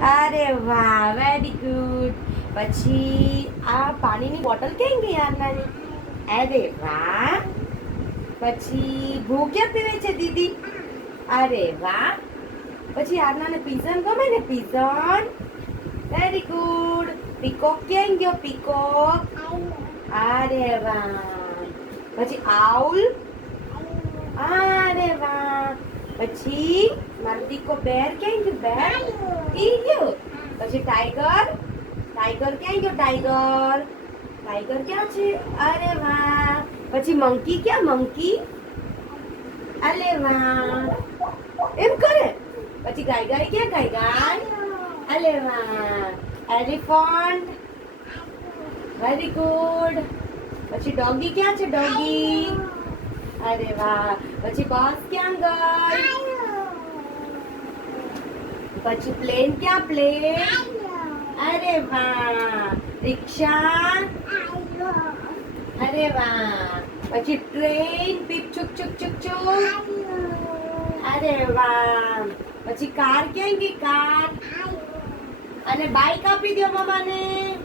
અરે વાહ, very good. પછી આ પાણીની બોટલ ક્યાં ગઈ આરનાની? અરે વાહ. પછી ભૂ ક્યાં પીવે છે દીદી? અરે વાહ. પછી આરનાને પિઝન ગમે ને? પિઝન. Very good. પીકોક ક્યાં ગયો? પીકોક. અરે વાહ. પછી આઉલ. અરે વાહ. પછી મારો દીકો બેર ક્યાં ગયો? બેર ઈ ગયો. પછી ટાઈગર. ટાઈગર ક્યાં ગયો? ટાઈગર. ટાઈગર ક્યાં છે? અરે વાહ. પછી મંકી ક્યાં? મંકી. અરે વાહ. એમ કરે. પછી ગાય ગાય ક્યાં? ગાય ગાય. અરે વાહ. એલિફન્ટ. Very good. પછી ડોગી ક્યાં છે? ડોગી. અરે વાહ. પછી બસ ક્યાં ગઈ? પછી પ્લેન ક્યાં? પ્લેન. અરે વાહ. રિક્ષા. અરે વાહ. પછી ટ્રેન. પીપ ચુક ચુક ચુક ચુક. અરે વાહ. પછી કાર ક્યાં ગઈ? કાર. અને બાઈક આપી દો મમ્માને.